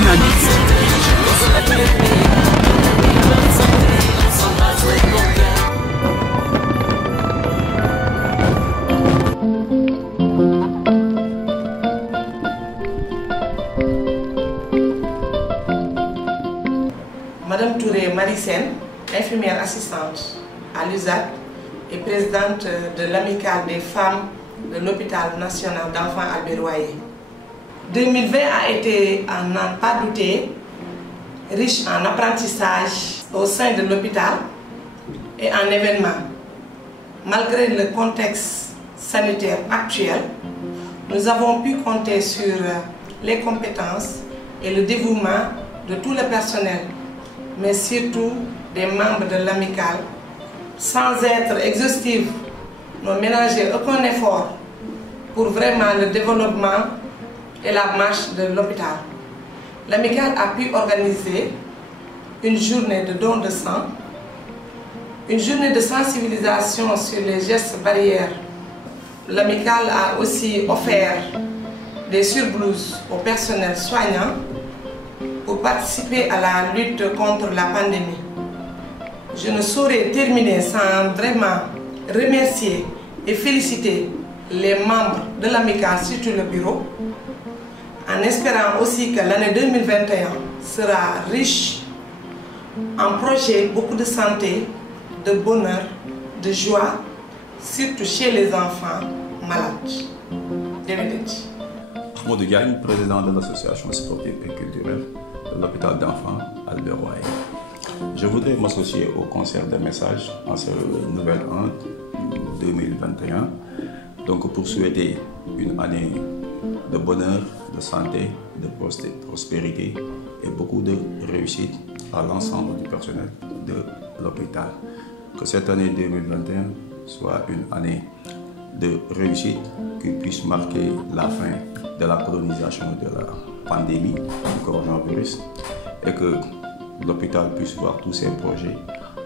journaliste. Madame Touré Marie-Sen, infirmière assistante à l'USAC et présidente de l'amicale des femmes de l'hôpital national d'enfants Albert Royer. 2020 a été, à n'en pas douter, riche en apprentissage au sein de l'hôpital et en événements. Malgré le contexte sanitaire actuel, nous avons pu compter sur les compétences et le dévouement de tout le personnel, mais surtout des membres de l'amicale. Sans être exhaustive, n'ont ménagé aucun effort pour vraiment le développement et la marche de l'hôpital. L'amicale a pu organiser une journée de don de sang, une journée de sensibilisation sur les gestes barrières. L'amicale a aussi offert des surblouses au personnel soignant pour participer à la lutte contre la pandémie. Je ne saurais terminer sans vraiment remercier et féliciter les membres de l'amicale, surtout le bureau, en espérant aussi que l'année 2021 sera riche en projets, beaucoup de santé, de bonheur, de joie, surtout chez les enfants malades. Mamadou Diagne, président de l'association sportive et culturelle de l'hôpital d'enfants Albert Royer. Je voudrais m'associer au concert de messages en ce nouvel an 2021, donc pour souhaiter une année de bonheur, de santé, de prospérité et beaucoup de réussite à l'ensemble du personnel de l'hôpital. Que cette année 2021 soit une année de réussite qui puisse marquer la fin de la colonisation de la pandémie du coronavirus et que l'hôpital puisse voir tous ses projets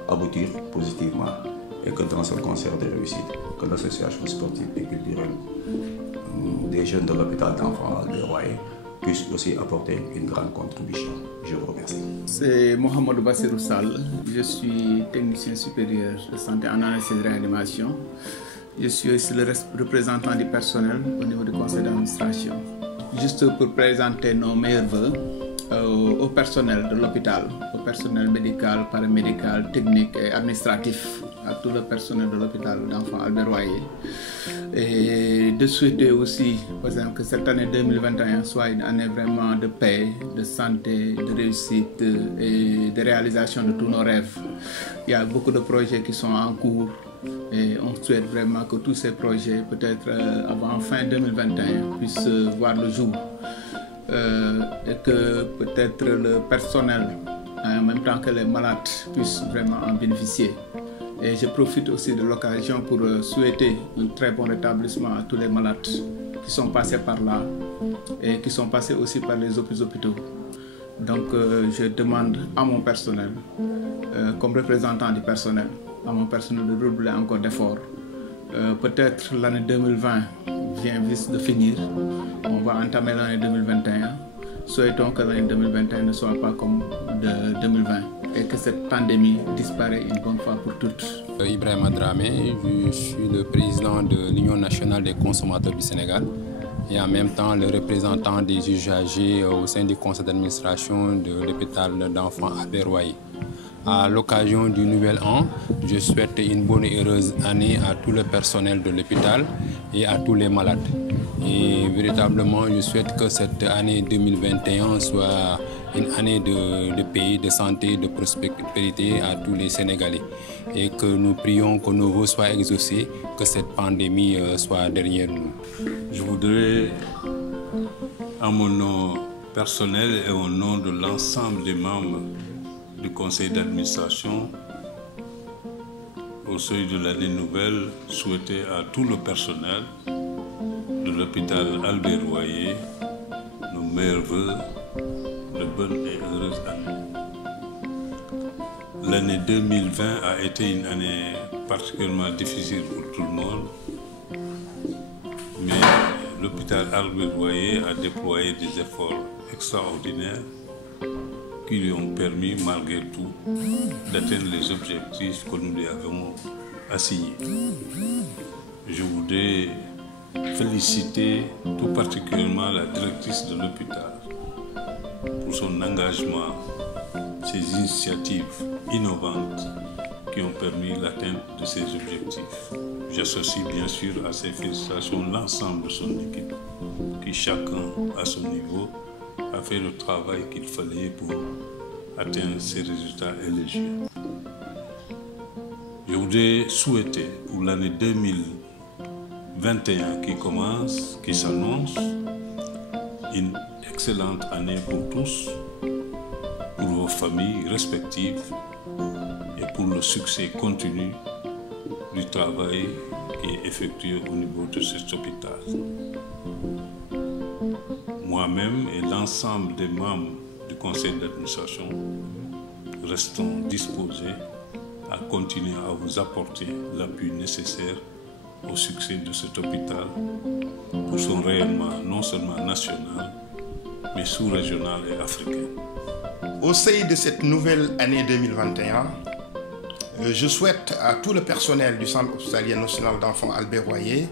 aboutir positivement et que dans ce concert de réussite, que l'association sportive et culturelle des jeunes de l'hôpital d'enfants Albert Royer puisse aussi apporter une grande contribution. Je vous remercie. C'est Mohamed Bassirou Sall, je suis technicien supérieur de santé en analyse et réanimation. Je suis aussi le représentant du personnel au niveau du conseil d'administration. Juste pour présenter nos meilleurs vœux au personnel de l'hôpital, au personnel médical, paramédical, technique et administratif, à tout le personnel de l'hôpital d'enfants Albert Royer. Et de souhaiter aussi, par exemple, que cette année 2021 soit une année vraiment de paix, de santé, de réussite et de réalisation de tous nos rêves. Il y a beaucoup de projets qui sont en cours et on souhaite vraiment que tous ces projets, peut-être avant fin 2021, puissent voir le jour. Et que peut-être le personnel, en même temps que les malades, puissent vraiment en bénéficier. Et je profite aussi de l'occasion pour souhaiter un très bon rétablissement à tous les malades qui sont passés par là et qui sont passés aussi par les hôpitaux. Donc je demande à mon personnel, comme représentant du personnel, à mon personnel de redoubler encore d'efforts. Peut-être l'année 2020 vient juste de finir, on va entamer l'année 2021. Souhaitons que l'année 2021 ne soit pas comme de 2020 et que cette pandémie disparaisse une bonne fois pour toutes. Ibrahima Dramé, je suis le président de l'Union nationale des consommateurs du Sénégal et en même temps le représentant des usagers au sein du conseil d'administration de l'hôpital d'enfants Albert Royer. À l'occasion du nouvel an, je souhaite une bonne et heureuse année à tout le personnel de l'hôpital et à tous les malades. Et véritablement, je souhaite que cette année 2021 soit une année de paix, de santé, de prospérité à tous les Sénégalais. Et que nous prions que nos vœux soient exaucés, que cette pandémie soit derrière nous. Je voudrais, à mon nom personnel et au nom de l'ensemble des membres du conseil d'administration, au seuil de l'année nouvelle, souhaiter à tout le personnel de l'hôpital Albert Royer nos meilleurs vœux de bonne et heureuse année. L'année 2020 a été une année particulièrement difficile pour tout le monde, mais l'hôpital Albert Royer a déployé des efforts extraordinaires qui lui ont permis, malgré tout, d'atteindre les objectifs que nous lui avons assignés. Je voudrais féliciter tout particulièrement la directrice de l'hôpital pour son engagement, ses initiatives innovantes qui ont permis l'atteinte de ces objectifs. J'associe bien sûr à ces félicitations l'ensemble de son équipe, qui chacun à son niveau a fait le travail qu'il fallait pour atteindre ces résultats élogieux. Je voudrais souhaiter pour l'année 2021 qui commence, qui s'annonce, une excellente année pour tous, pour vos familles respectives et pour le succès continu du travail qui est effectué au niveau de cet hôpital. Moi-même et l'ensemble des membres du conseil d'administration restons disposés à continuer à vous apporter l'appui nécessaire au succès de cet hôpital pour son rayonnement non seulement national, mais sous-régional et africain. Au sein de cette nouvelle année 2021, je souhaite à tout le personnel du Centre hospitalier national d'enfants Albert Royer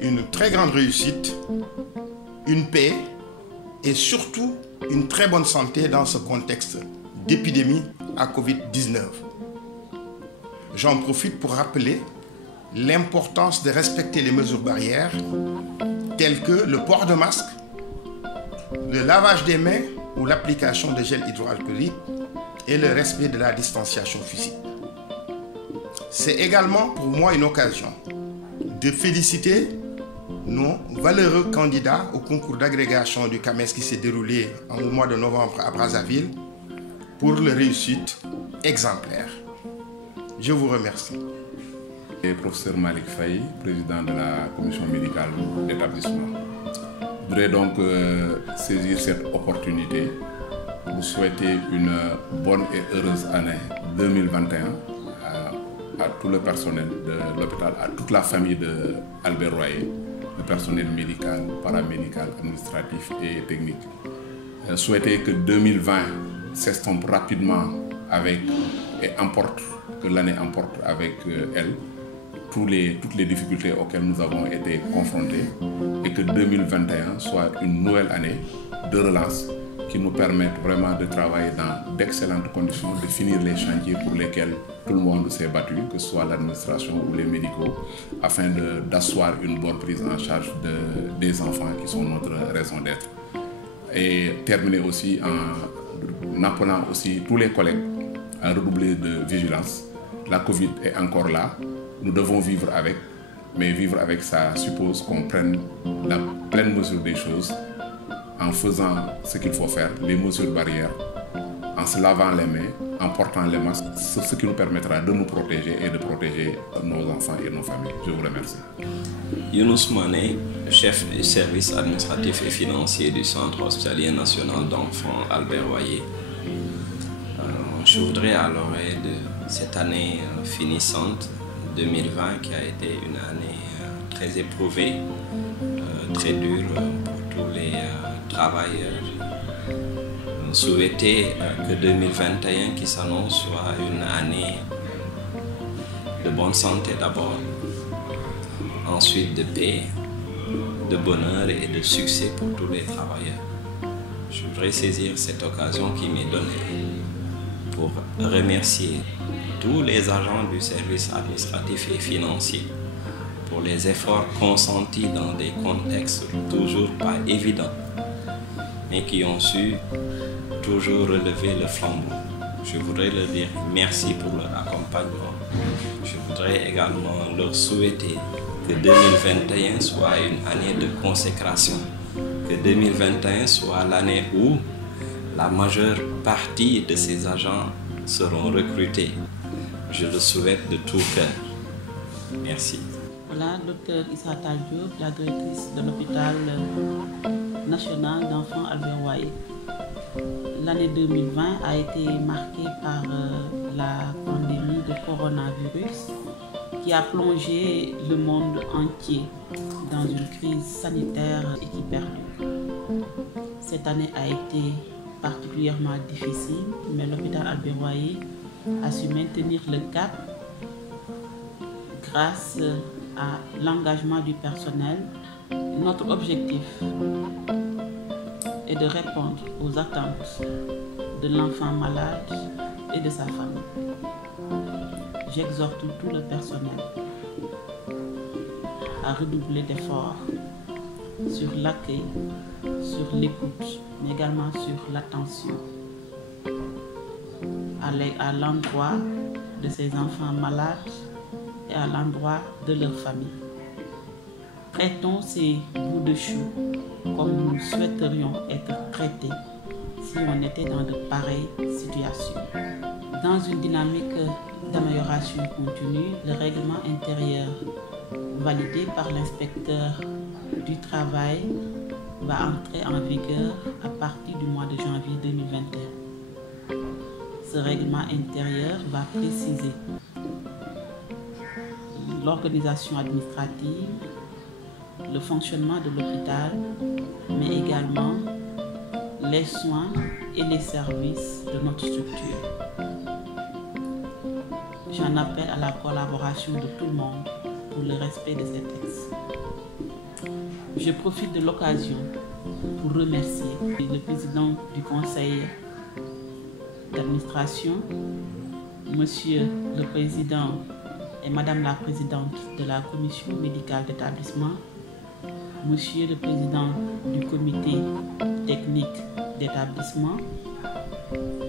une très grande réussite, une paix et surtout une très bonne santé dans ce contexte d'épidémie à Covid-19. J'en profite pour rappeler l'importance de respecter les mesures barrières telles que le port de masque, le lavage des mains ou l'application de gel hydroalcoolique et le respect de la distanciation physique. C'est également pour moi une occasion de féliciter nos valeureux candidats au concours d'agrégation du CAMES qui s'est déroulé en mois de novembre à Brazzaville pour leur réussite exemplaire. Je vous remercie. Et professeur Malik Faye, président de la commission médicale d'établissement. Je voudrais donc saisir cette opportunité pour souhaiter une bonne et heureuse année 2021 à tout le personnel de l'hôpital, à toute la famille de Albert Royer, le personnel médical, paramédical, administratif et technique. Souhaiter que 2020 s'estompe rapidement avec et emporte, que l'année emporte avec elle toutes les difficultés auxquelles nous avons été confrontés et que 2021 soit une nouvelle année de relance qui nous permette vraiment de travailler dans d'excellentes conditions, de finir les chantiers pour lesquels tout le monde s'est battu, que ce soit l'administration ou les médicaux, afin d'asseoir une bonne prise en charge des enfants qui sont notre raison d'être. Et terminer aussi en appelant aussi tous les collègues à redoubler de vigilance. La Covid est encore là, nous devons vivre avec, mais vivre avec ça suppose qu'on prenne la pleine mesure des choses en faisant ce qu'il faut faire, les mesures barrières, en se lavant les mains, en portant les masques, ce qui nous permettra de nous protéger et de protéger nos enfants et nos familles. Je vous remercie. Younous Mané, chef du service administratif et financier du Centre hospitalier national d'enfants Albert Royer. Je voudrais à l'oreille de cette année finissante, 2020, qui a été une année très éprouvée, très dure pour tous les travailleurs. Souhaiter que 2021 qui s'annonce soit une année de bonne santé d'abord, ensuite de paix, de bonheur et de succès pour tous les travailleurs. Je voudrais saisir cette occasion qui m'est donnée pour remercier tous les agents du service administratif et financier pour les efforts consentis dans des contextes toujours pas évidents, mais qui ont su toujours relever le flambeau. Je voudrais leur dire merci pour leur accompagnement. Je voudrais également leur souhaiter que 2021 soit une année de consécration, que 2021 soit l'année où la majeure partie de ces agents seront recrutés. Je le souhaite de tout cœur. Merci. Voilà, Dr Issa Tall Diop, la directrice de l'hôpital national d'enfants Albert Royer. L'année 2020 a été marquée par la pandémie de coronavirus qui a plongé le monde entier dans une crise sanitaire et qui perdure. Cette année a été particulièrement difficile, mais l'hôpital Albert Royer a su maintenir le cap grâce à l'engagement du personnel. Notre objectif est de répondre aux attentes de l'enfant malade et de sa famille. J'exhorte tout le personnel à redoubler d'efforts sur l'accueil, sur l'écoute, mais également sur l'attention à l'endroit de ces enfants malades et à l'endroit de leur famille. Traitons ces bouts de chou comme nous souhaiterions être traités si on était dans de pareilles situations. Dans une dynamique d'amélioration continue, le règlement intérieur validé par l'inspecteur du travail va entrer en vigueur à partir du mois de janvier 2021. Ce règlement intérieur va préciser l'organisation administrative, le fonctionnement de l'hôpital, mais également les soins et les services de notre structure. J'en appelle à la collaboration de tout le monde pour le respect de ces textes. Je profite de l'occasion pour remercier le président du conseil d'administration, monsieur le président et madame la présidente de la commission médicale d'établissement, monsieur le président du comité technique d'établissement,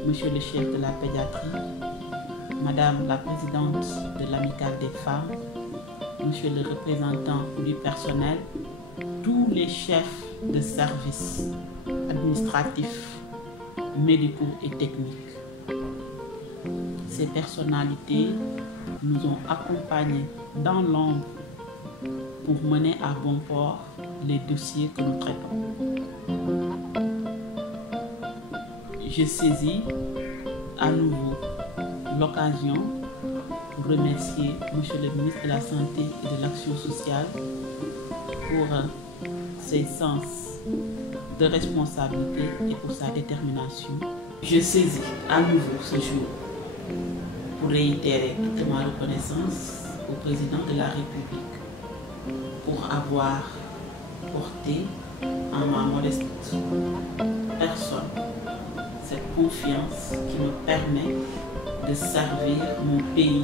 monsieur le chef de la pédiatrie, madame la présidente de l'amicale des femmes, monsieur le représentant du personnel, tous les chefs de services administratifs, médicaux et techniques. Ces personnalités nous ont accompagnés dans l'ombre pour mener à bon port les dossiers que nous traitons. Je saisis à nouveau l'occasion pour remercier monsieur le ministre de la Santé et de l'Action sociale pour ses sens de responsabilité et pour sa détermination. Je saisis à nouveau ce jour pour réitérer toute ma reconnaissance au président de la République pour avoir porté en ma modeste personne cette confiance qui me permet de servir mon pays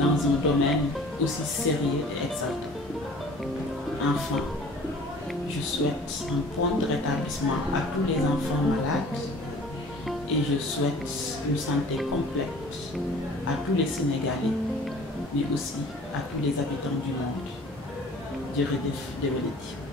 dans un domaine aussi sérieux et exaltant. Enfin, je souhaite un prompt rétablissement à tous les enfants malades et je souhaite une santé complète à tous les Sénégalais, mais aussi à tous les habitants du monde. Jërëjëf déwénati.